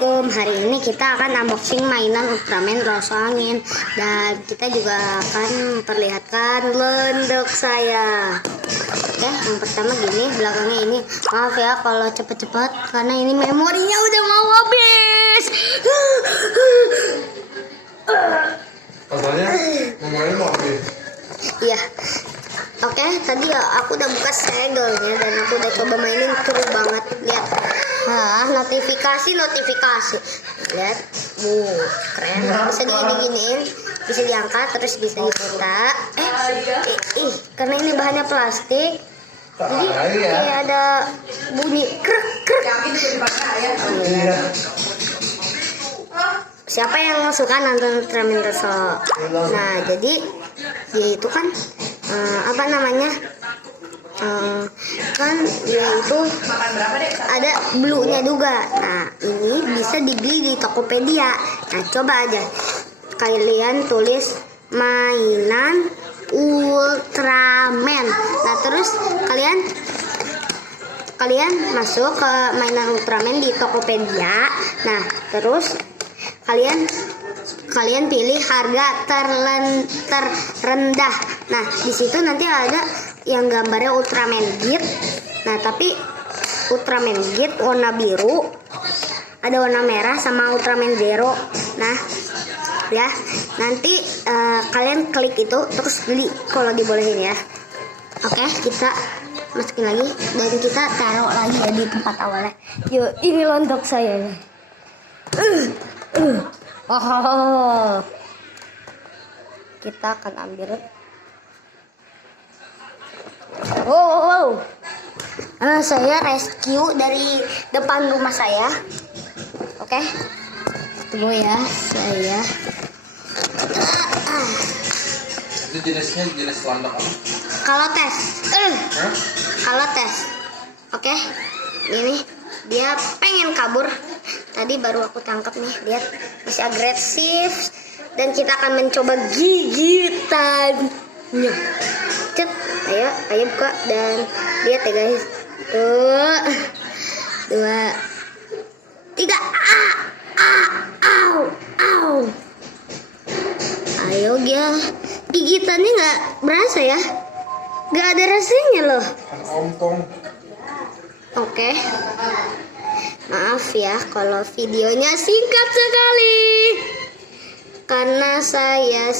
Assalamualaikum. Hari ini kita akan unboxing mainan Ultraman rasa angin. Dan kita juga akan memperlihatkan londok saya. Oke, yang pertama gini, belakangnya ini. Maaf ya kalau cepet-cepet karena ini memorinya udah mau habis. Katanya memorinya mau habis. Iya. Oke, tadi aku udah buka segelnya dan aku udah coba mainin, seru banget. Lihat. Notifikasi. Lihat. Keren. Bisa digini-giniin, bisa diangkat, terus bisa diputar. Karena ini bahannya plastik. Jadi kayak ada bunyi krek. Siapa yang suka nonton Ultraman Reso? Nah, jadi dia itu kan apa namanya? Kan dia itu ada blue-nya juga. Nah, ini bisa dibeli di Tokopedia. Nah, coba aja kalian tulis mainan Ultraman. Nah, terus kalian masuk ke mainan Ultraman di Tokopedia. Nah, terus kalian pilih harga terendah. Nah, di situ nanti ada yang gambarnya Ultraman Git. Nah, tapi Ultraman Git warna biru, ada warna merah sama Ultraman Zero. Nah, ya, nanti kalian klik itu terus beli kalau dibolehin ya. Oke, kita masukin lagi dan kita taruh lagi ya di tempat awalnya. Yuk, ini londok saya. Kita akan ambil. Saya rescue dari depan rumah saya. Oke, tunggu ya saya. Itu jenisnya jenis londok apa? Kalotes. Oke, ini dia pengen kabur. Tadi baru aku tangkap nih, lihat masih agresif dan kita akan mencoba gigitan. Cet, ayo buka dan lihat ya guys. 2, 3. Au. Ayo dia, gigitannya nggak berasa ya, nggak ada rasanya loh. Oke. Maaf ya kalau videonya singkat sekali karena saya